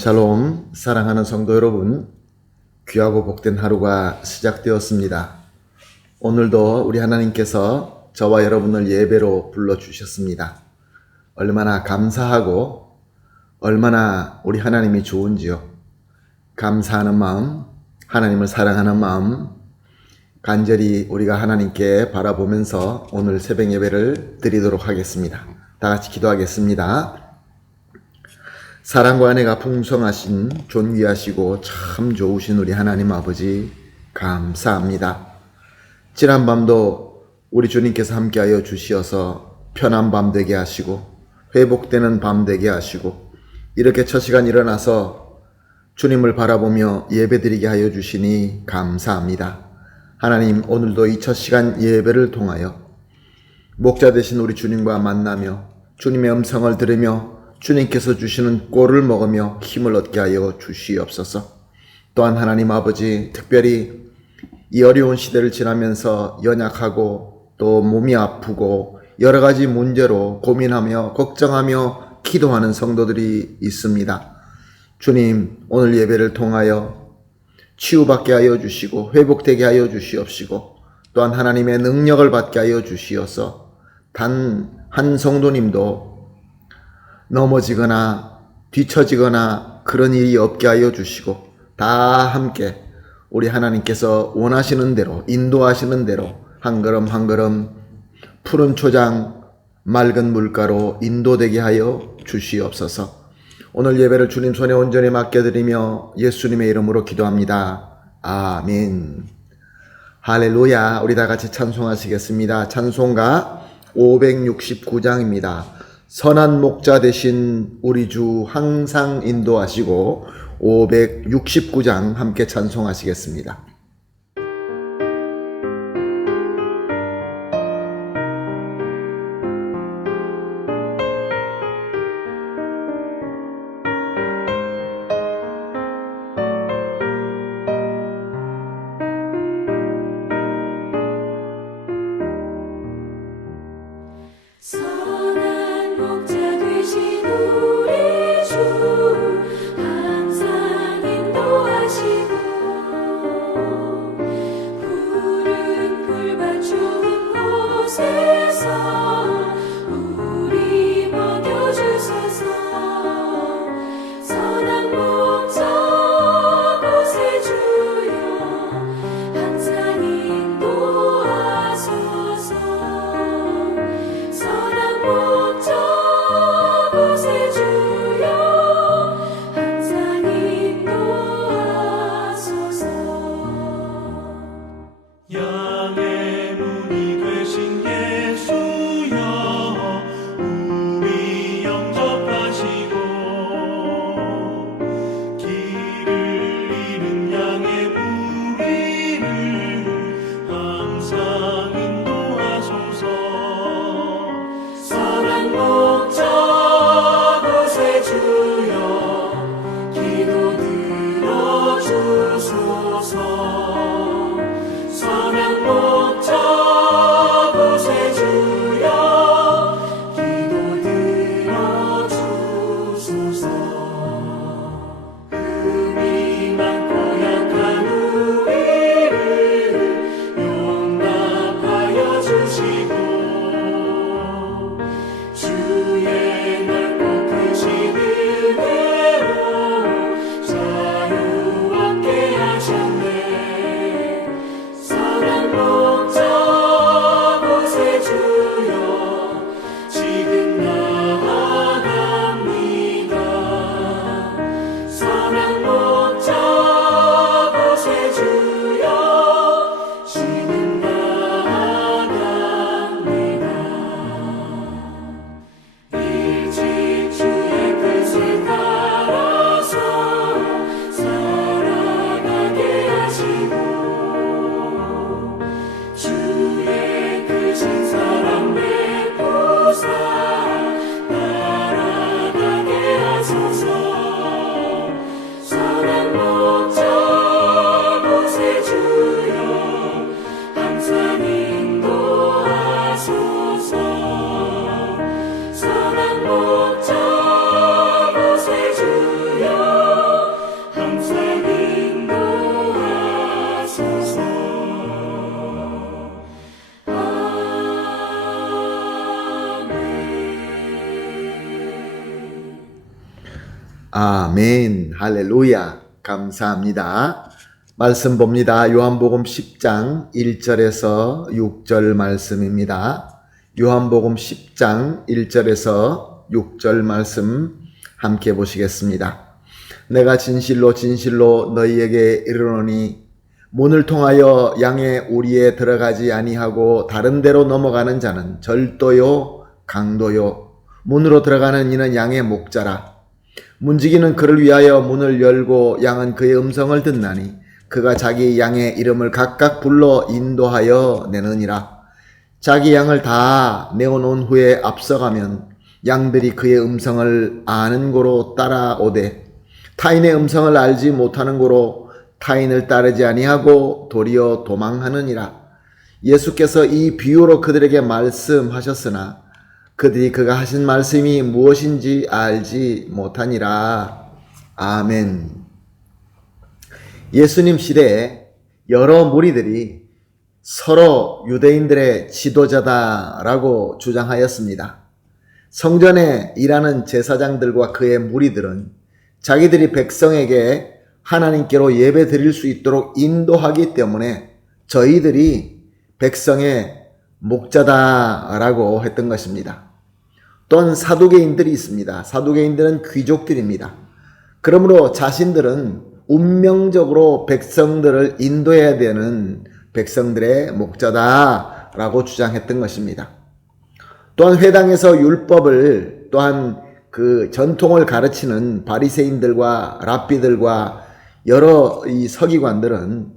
샬롬, 사랑하는 성도 여러분, 귀하고 복된 하루가 시작되었습니다. 오늘도 우리 하나님께서 저와 여러분을 예배로 불러주셨습니다. 얼마나 감사하고 얼마나 우리 하나님이 좋은지요. 감사하는 마음, 하나님을 사랑하는 마음, 간절히 우리가 하나님께 바라보면서 오늘 새벽 예배를 드리도록 하겠습니다. 다 같이 기도하겠습니다. 사랑과 은혜가 풍성하신 존귀하시고 참 좋으신 우리 하나님 아버지 감사합니다. 지난 밤도 우리 주님께서 함께하여 주시어서 편한 밤 되게 하시고 회복되는 밤 되게 하시고 이렇게 첫 시간 일어나서 주님을 바라보며 예배드리게 하여 주시니 감사합니다. 하나님, 오늘도 이 첫 시간 예배를 통하여 목자 되신 우리 주님과 만나며 주님의 음성을 들으며 주님께서 주시는 꼴을 먹으며 힘을 얻게 하여 주시옵소서. 또한 하나님 아버지, 특별히 이 어려운 시대를 지나면서 연약하고 또 몸이 아프고 여러 가지 문제로 고민하며 걱정하며 기도하는 성도들이 있습니다. 주님, 오늘 예배를 통하여 치유받게 하여 주시고 회복되게 하여 주시옵시고 또한 하나님의 능력을 받게 하여 주시어서 단 한 성도님도 넘어지거나 뒤처지거나 그런 일이 없게 하여 주시고 다 함께 우리 하나님께서 원하시는 대로 인도하시는 대로 한 걸음 한 걸음 푸른 초장 맑은 물가로 인도되게 하여 주시옵소서. 오늘 예배를 주님 손에 온전히 맡겨드리며 예수님의 이름으로 기도합니다. 아멘. 할렐루야. 우리 다 같이 찬송하시겠습니다. 찬송가 569장입니다. 선한 목자 되신 우리 주 항상 인도하시고 569장 함께 찬송하시겠습니다. 선한 목자 되신 우리 주 항상 인도하시고 아멘. 할렐루야. 감사합니다. 말씀 봅니다. 요한복음 10장 1절에서 6절 말씀입니다. 요한복음 10장 1절에서 6절 말씀 함께 보시겠습니다. 내가 진실로 진실로 너희에게 이르노니 문을 통하여 양의 우리에 들어가지 아니하고 다른 데로 넘어가는 자는 절도요 강도요 문으로 들어가는 이는 양의 목자라. 문지기는 그를 위하여 문을 열고 양은 그의 음성을 듣나니 그가 자기 양의 이름을 각각 불러 인도하여 내느니라. 자기 양을 다 내어놓은 후에 앞서가면 양들이 그의 음성을 아는 고로 따라오되 타인의 음성을 알지 못하는 고로 타인을 따르지 아니하고 도리어 도망하느니라. 예수께서 이 비유로 그들에게 말씀하셨으나 그들이 그가 하신 말씀이 무엇인지 알지 못하니라. 아멘. 예수님 시대에 여러 무리들이 서로 유대인들의 지도자다라고 주장하였습니다. 성전에 일하는 제사장들과 그의 무리들은 자기들이 백성에게 하나님께로 예배 드릴 수 있도록 인도하기 때문에 저희들이 백성의 목자다라고 했던 것입니다. 또한 사두개인들이 있습니다. 사두개인들은 귀족들입니다. 그러므로 자신들은 운명적으로 백성들을 인도해야 되는 백성들의 목자다라고 주장했던 것입니다. 또한 회당에서 율법을 또한 그 전통을 가르치는 바리새인들과 랍비들과 여러 이 서기관들은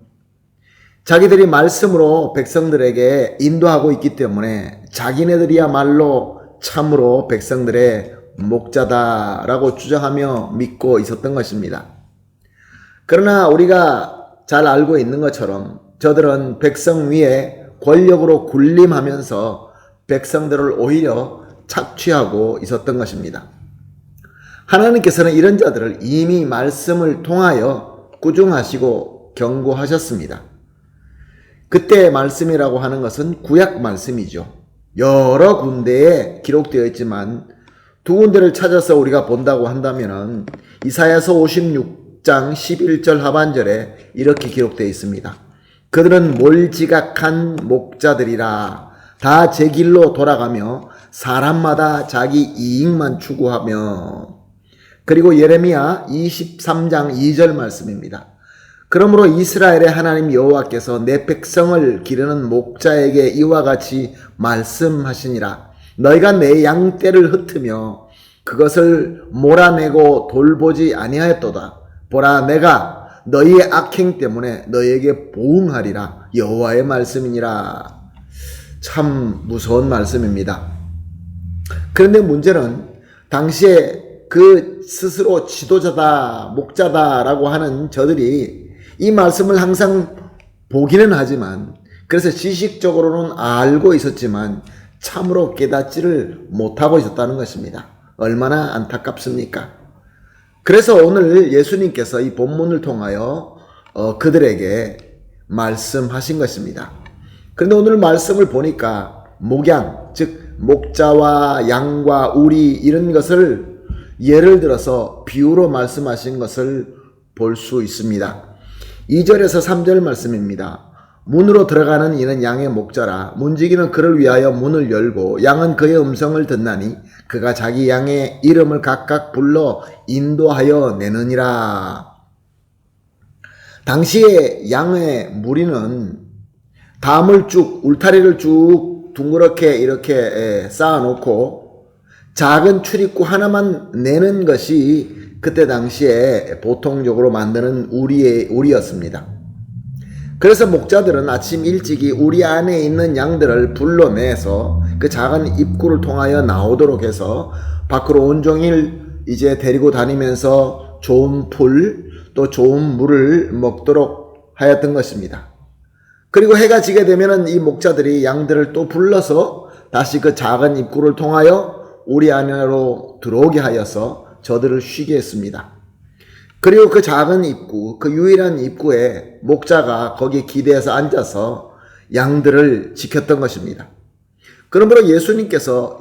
자기들이 말씀으로 백성들에게 인도하고 있기 때문에 자기네들이야말로 참으로 백성들의 목자다라고 주장하며 믿고 있었던 것입니다. 그러나 우리가 잘 알고 있는 것처럼 저들은 백성 위에 권력으로 군림하면서 백성들을 오히려 착취하고 있었던 것입니다. 하나님께서는 이런 자들을 이미 말씀을 통하여 꾸중하시고 경고하셨습니다. 그때 말씀이라고 하는 것은 구약 말씀이죠. 여러 군데에 기록되어 있지만 두 군데를 찾아서 우리가 본다고 한다면 이사야서 56장 11절 하반절에 이렇게 기록되어 있습니다. 그들은 몰지각한 목자들이라 다 제 길로 돌아가며 사람마다 자기 이익만 추구하며. 그리고 예레미야 23장 2절 말씀입니다. 그러므로 이스라엘의 하나님 여호와께서 내 백성을 기르는 목자에게 이와 같이 말씀하시니라. 너희가 내 양떼를 흩으며 그것을 몰아내고 돌보지 아니하였도다. 보라, 내가 너희의 악행 때문에 너희에게 보응하리라. 여호와의 말씀이니라. 참 무서운 말씀입니다. 그런데 문제는 당시에 그 스스로 지도자다, 목자다라고 하는 저들이 이 말씀을 항상 보기는 하지만, 그래서 지식적으로는 알고 있었지만 참으로 깨닫지를 못하고 있었다는 것입니다. 얼마나 안타깝습니까? 그래서 오늘 예수님께서 이 본문을 통하여 그들에게 말씀하신 것입니다. 그런데 오늘 말씀을 보니까 목양, 즉 목자와 양과 우리 이런 것을 예를 들어서 비유로 말씀하신 것을 볼 수 있습니다. 2절에서 3절 말씀입니다. 문으로 들어가는 이는 양의 목자라. 문지기는 그를 위하여 문을 열고 양은 그의 음성을 듣나니 그가 자기 양의 이름을 각각 불러 인도하여 내느니라. 당시에 양의 무리는 담을 쭉, 울타리를 쭉 둥그렇게 이렇게 쌓아놓고 작은 출입구 하나만 내는 것이 그때 당시에 보통적으로 만드는 우리였습니다. 그래서 목자들은 아침 일찍이 우리 안에 있는 양들을 불러내서 그 작은 입구를 통하여 나오도록 해서 밖으로 온종일 이제 데리고 다니면서 좋은 풀 또 좋은 물을 먹도록 하였던 것입니다. 그리고 해가 지게 되면은 이 목자들이 양들을 또 불러서 다시 그 작은 입구를 통하여 우리 안으로 들어오게 하여서 저들을 쉬게 했습니다. 그리고 그 작은 입구, 그 유일한 입구에 목자가 거기에 기대어서 앉아서 양들을 지켰던 것입니다. 그러므로 예수님께서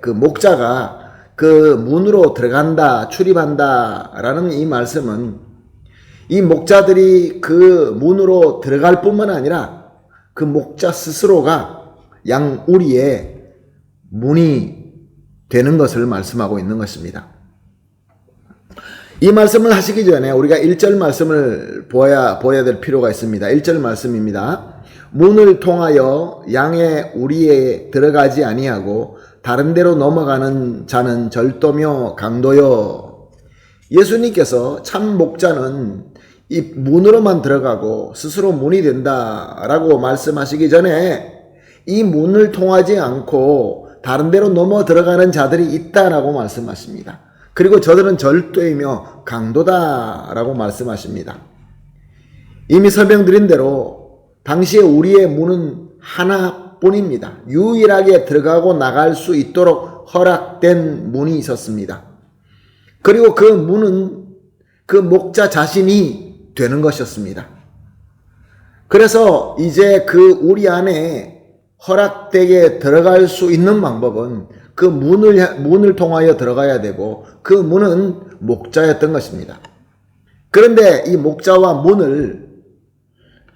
그 목자가 그 문으로 들어간다, 출입한다 라는 이 말씀은 이 목자들이 그 문으로 들어갈 뿐만 아니라 그 목자 스스로가 양우리의 문이 되는 것을 말씀하고 있는 것입니다. 이 말씀을 하시기 전에 우리가 1절 말씀을 보아야 될 필요가 있습니다. 1절 말씀입니다. 문을 통하여 양의 우리에 들어가지 아니하고 다른 데로 넘어가는 자는 절도며 강도요. 예수님께서 참 목자는 이 문으로만 들어가고 스스로 문이 된다라고 말씀하시기 전에 이 문을 통하지 않고 다른 데로 넘어 들어가는 자들이 있다라고 말씀하십니다. 그리고 저들은 절도이며 강도다라고 말씀하십니다. 이미 설명드린 대로 당시에 우리의 문은 하나뿐입니다. 유일하게 들어가고 나갈 수 있도록 허락된 문이 있었습니다. 그리고 그 문은 그 목자 자신이 되는 것이었습니다. 그래서 이제 그 우리 안에 허락되게 들어갈 수 있는 방법은 그 문을 통하여 들어가야 되고 그 문은 목자였던 것입니다. 그런데 이 목자와 문을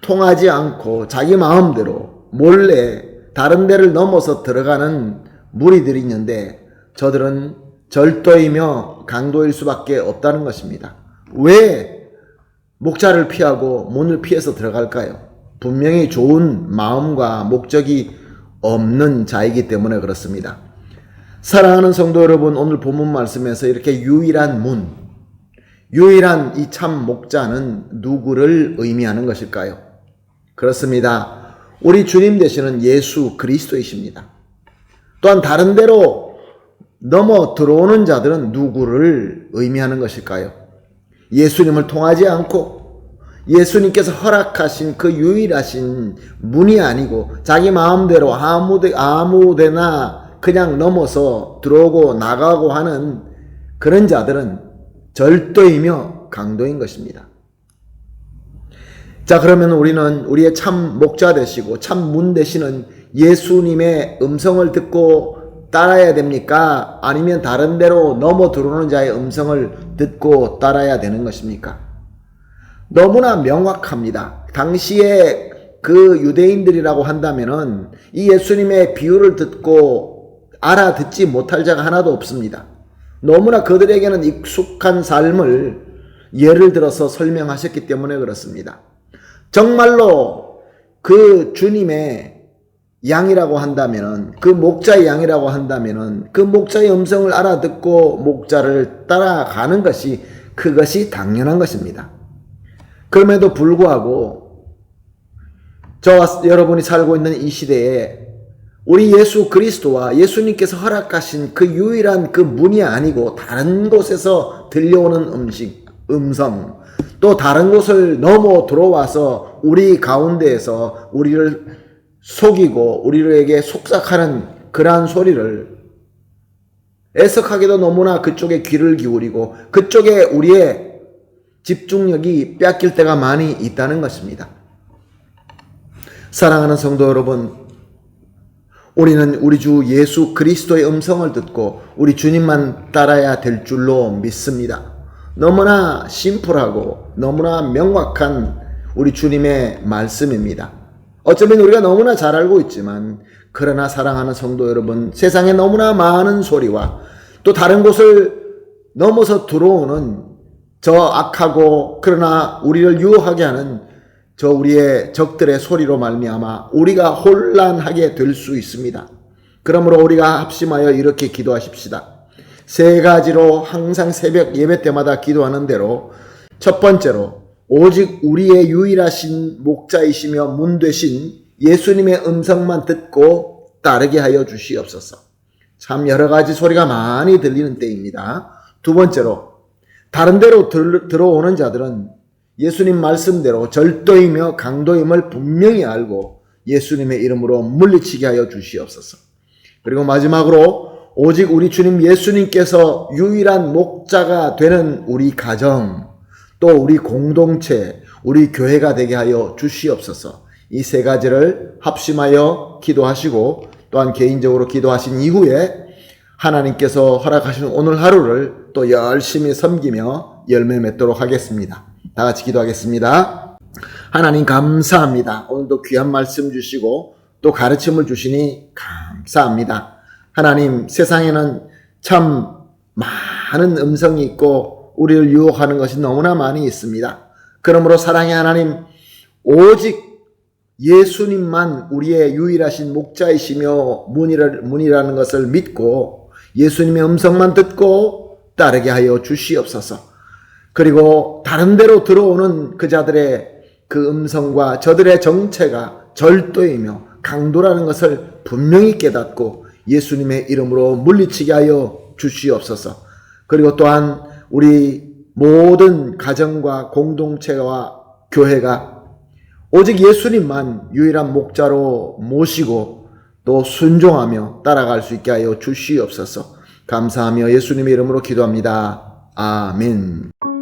통하지 않고 자기 마음대로 몰래 다른 데를 넘어서 들어가는 무리들이 있는데 저들은 절도이며 강도일 수밖에 없다는 것입니다. 왜 목자를 피하고 문을 피해서 들어갈까요? 분명히 좋은 마음과 목적이 없는 자이기 때문에 그렇습니다. 사랑하는 성도 여러분, 오늘 본문 말씀에서 이렇게 유일한 문, 유일한 이 참 목자는 누구를 의미하는 것일까요? 그렇습니다. 우리 주님 되시는 예수 그리스도이십니다. 또한 다른 데로 넘어 들어오는 자들은 누구를 의미하는 것일까요? 예수님을 통하지 않고 예수님께서 허락하신 그 유일하신 문이 아니고 자기 마음대로 아무데나 그냥 넘어서 들어오고 나가고 하는 그런 자들은 절도이며 강도인 것입니다. 자, 그러면 우리는 우리의 참 목자 되시고 참 문 되시는 예수님의 음성을 듣고 따라야 됩니까? 아니면 다른 데로 넘어 들어오는 자의 음성을 듣고 따라야 되는 것입니까? 너무나 명확합니다. 당시에 그 유대인들이라고 한다면은 이 예수님의 비유를 듣고 알아듣지 못할 자가 하나도 없습니다. 너무나 그들에게는 익숙한 삶을 예를 들어서 설명하셨기 때문에 그렇습니다. 정말로 그 주님의 양이라고 한다면은, 그 목자의 양이라고 한다면은 그 목자의 음성을 알아듣고 목자를 따라가는 것이 그것이 당연한 것입니다. 그럼에도 불구하고 저와 여러분이 살고 있는 이 시대에 우리 예수 그리스도와 예수님께서 허락하신 그 유일한 그 문이 아니고 다른 곳에서 들려오는 음성, 또 다른 곳을 넘어 들어와서 우리 가운데에서 우리를 속이고 우리에게 속삭하는 그러한 소리를 애석하게도 너무나 그쪽에 귀를 기울이고 그쪽에 우리의 집중력이 뺏길 때가 많이 있다는 것입니다. 사랑하는 성도 여러분, 우리는 우리 주 예수 그리스도의 음성을 듣고 우리 주님만 따라야 될 줄로 믿습니다. 너무나 심플하고 너무나 명확한 우리 주님의 말씀입니다. 어쩌면 우리가 너무나 잘 알고 있지만 그러나 사랑하는 성도 여러분, 세상에 너무나 많은 소리와 또 다른 곳을 넘어서 들어오는 저 악하고 그러나 우리를 유혹하게 하는 저 우리의 적들의 소리로 말미암아 우리가 혼란하게 될 수 있습니다. 그러므로 우리가 합심하여 이렇게 기도하십시다. 세 가지로 항상 새벽 예배 때마다 기도하는 대로, 첫 번째로 오직 우리의 유일하신 목자이시며 문 되신 예수님의 음성만 듣고 따르게 하여 주시옵소서. 참 여러 가지 소리가 많이 들리는 때입니다. 두 번째로 다른 데로 들어오는 자들은 예수님 말씀대로 절도이며 강도임을 분명히 알고 예수님의 이름으로 물리치게 하여 주시옵소서. 그리고 마지막으로 오직 우리 주님 예수님께서 유일한 목자가 되는 우리 가정, 또 우리 공동체, 우리 교회가 되게 하여 주시옵소서. 이 세 가지를 합심하여 기도하시고 또한 개인적으로 기도하신 이후에 하나님께서 허락하신 오늘 하루를 또 열심히 섬기며 열매 맺도록 하겠습니다. 다 같이 기도하겠습니다. 하나님 감사합니다. 오늘도 귀한 말씀 주시고 또 가르침을 주시니 감사합니다. 하나님, 세상에는 참 많은 음성이 있고 우리를 유혹하는 것이 너무나 많이 있습니다. 그러므로 사랑의 하나님, 오직 예수님만 우리의 유일하신 목자이시며 문이라는 것을 믿고 예수님의 음성만 듣고 따르게 하여 주시옵소서. 그리고 다른 데로 들어오는 그 자들의 그 음성과 저들의 정체가 절도이며 강도라는 것을 분명히 깨닫고 예수님의 이름으로 물리치게 하여 주시옵소서. 그리고 또한 우리 모든 가정과 공동체와 교회가 오직 예수님만 유일한 목자로 모시고 또 순종하며 따라갈 수 있게 하여 주시옵소서. 감사하며 예수님의 이름으로 기도합니다. 아멘.